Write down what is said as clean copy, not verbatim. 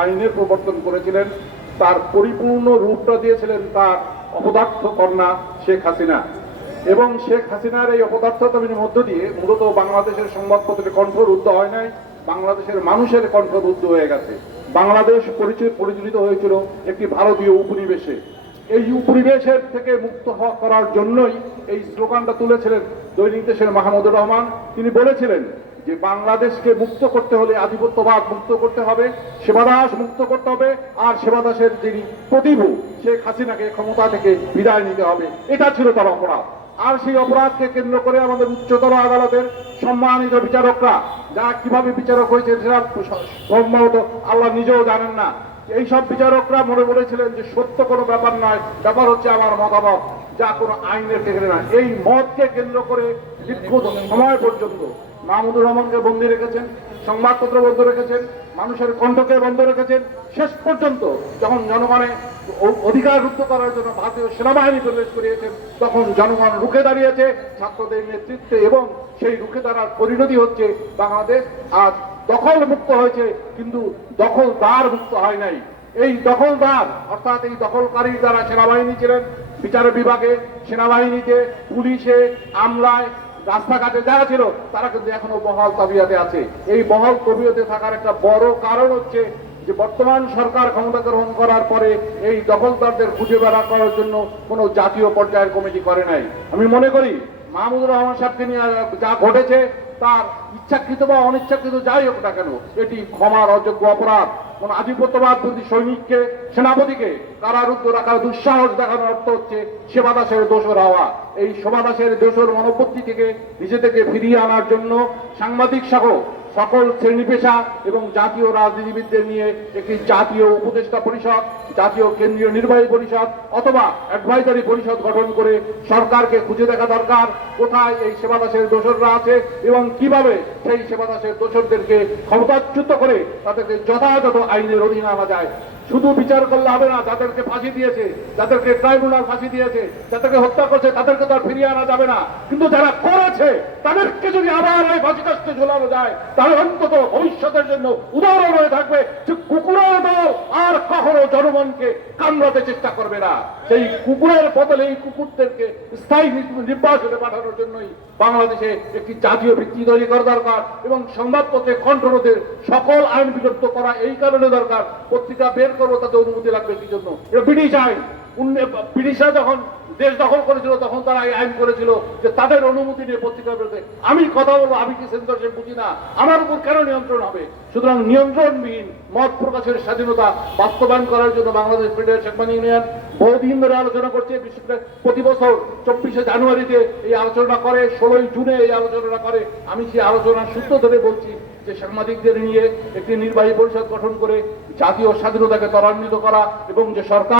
আইনের প্রবর্তন করেছিলেন, তার পরিপূর্ণ রূপটা দিয়েছিলেন তার অপদার্থ কন্যা শেখ হাসিনা। এবং শেখ হাসিনার এই অপদার্থতার মধ্য দিয়ে মূলত বাংলাদেশের সংবাদপত্রের কণ্ঠ রুদ্ধ হয় নাই, বাংলাদেশের মানুষের কণ্ঠ রুদ্ধ হয়ে গেছে। বাংলাদেশ পরিচালিত হয়েছিল একটি ভারতীয় উপনিবেশে। এই উপনিবেশের থেকে মুক্ত করার জন্যই এই স্লোগানটা তুলেছিলেন দৈনিক দেশের মাহমুদুর রহমান। তিনি বলেছিলেন যে বাংলাদেশকে মুক্ত করতে হলে আধিপত্যবাদ মুক্ত করতে হবে, সেবাদাস মুক্ত করতে হবে, আর সেবাদাসের যিনি প্রতিভূ শেখ হাসিনাকে ক্ষমতা থেকে বিদায় নিতে হবে। এটা ছিল তার অপরাধ। আর সেই অপরাধকে কেন্দ্র করে আমাদের উচ্চতর আদালতের সম্মানিত বিচারকরা যা কিভাবে বিচারক হয়েছে সেটা সম্ভবত আল্লাহ নিজেও জানেন না। এইসব বিচারকরা মনে করেছিলেন যে সত্য কোনো ব্যাপার নয়, ব্যাপার হচ্ছে আমার মতামত, যা কোনো আইনের ক্ষেত্রে না। এই মতকে কেন্দ্র করে দীর্ঘ সময় পর্যন্ত মাহমুদুর রহমানকে বন্দী রেখেছেন, সংবাদপত্র বন্ধ রেখেছেন, মানুষের কণ্ঠকে বন্ধ রেখেছেন। শেষ পর্যন্ত যখন জনগণে অধিকার রুদ্ধ করার জন্য ভারতীয় সেনাবাহিনী প্রবেশ করিয়েছেন, তখন জনগণ রুখে দাঁড়িয়েছে ছাত্রদের নেতৃত্বে, এবং সেই রুখে দাঁড়ার পরিণতি হচ্ছে বাংলাদেশ আজ দখল মুক্ত হয়েছে, কিন্তু দখলদার মুক্ত হয় নাই। এই দখলদার অর্থাৎ এই দখলকারী যারা সেনাবাহিনী ছিলেন, বিচার বিভাগে, সেনাবাহিনীতে, পুলিশে, আমলায়, রাস্তাঘাটে যারা ছিল, তারা কিন্তু এখনো বহাল তবিয়তে আছে। এই বহাল তবিয়তে থাকার একটা বড় কারণ হচ্ছে যে বর্তমান সরকার ক্ষমতা গ্রহণ করার পরে এই দখলদারদের খুঁজে বের করার জন্য কোনো জাতীয় পর্যায়ের কমিটি করে নাই। আমি মনে করি মাহমুদুর রহমান সাহেবকে নিয়ে যা ঘটেছে তার ইচ্ছাকৃত বা অনিচ্ছাকৃত যাই হোক না কেন, এটি ক্ষমার অযোগ্য অপরাধ। কোন আধিপত্যবাদী সৈনিককে, সেনাপতিকে কারারুদ্ধ রাখার দুঃসাহস দেখানোর অর্থ হচ্ছে সেবাদাসের দোষর হওয়া। এই সেবাদাসের দোষর মনোবৃত্তি থেকে নিজেদেরকে ফিরিয়ে আনার জন্য সাংবাদিক সহ সকল শ্রেণী পেশা এবং জাতীয় রাজনীতিবিদদের নিয়ে একটি জাতীয় উপদেষ্টা পরিষদ, জাতীয় কেন্দ্রীয় নির্বাহী পরিষদ অথবা অ্যাডভাইজারি পরিষদ গঠন করে সরকারকে খুঁজে দেখা দরকার কোথায় এই সেবাদাসের দোষররা আছে এবং কিভাবে সেই সেবাদাসের দোষরদেরকে ক্ষমতাচ্যুত করে তাদেরকে যথাযথ আইনের অধীনে আনা যায়। শুধু বিচার করলে হবে না, যাদেরকে ফাঁসি দিয়েছে, যাদেরকে ট্রাইব্যুনাল ফাঁসি দিয়েছে, যাদেরকে হত্যা করছে, তাদেরকে তো আর ফিরিয়ে আনা যাবে না, কিন্তু যারা করেছে তাদেরকে যদি আবার এই ফাঁসি কাস্টে ঝোলানো যায়, তাহলে অন্তত ভবিষ্যতের জন্য উদাহরণ হয়ে থাকবে যে কুকুরের দল আর কখনো জনগণকে কামড়াতে চেষ্টা করবে না। সেই কুকুরের বদলে এই কুকুরদেরকে স্থায়ী নির্বাচনে পাঠানোর জন্যই বাংলাদেশে একটি জাতীয় ভিত্তি তৈরি করা দরকার, এবং সংবাদপত্রে কণ্ঠরোধের সকল আইন বিলুপ্ত করা এই কারণে দরকার। পত্রিকা বের করবো, তাতে অনুমতি লাগবে কি জন্য? এটা ব্রিটিশ আইন। ব্রিটিশরা যখন দেশ দখল করেছিল তখন তারা এই আইন করেছিল যে তাদের অনুমতি নিয়ে পত্রিকা বেরোতে। আমি কথা বলবো, আমি কি সেন্সরশিপ বুঝি না, আমার উপর কেন নিয়ন্ত্রণ হবে? সুতরাং নিয়ন্ত্রণবিহীন মত প্রকাশের স্বাধীনতা বাস্তবায়ন করার জন্য বাংলাদেশ ফেডারেশন ইউনিয়ন বহুদিন ধরে আলোচনা করছে। বিশেষ করে প্রতি বছর 24শে জানুয়ারিতে এই আলোচনা করে, 16ই জুনে এই আলোচনা করে। আমি সেই আলোচনার সূত্র ধরে বলছি যে সাংবাদিকদের নিয়ে একটি নির্বাহী পরিষদ গঠন করে জাতীয় স্বাধীনতাকে ত্বরান্বিত করা, এবং যে সরকার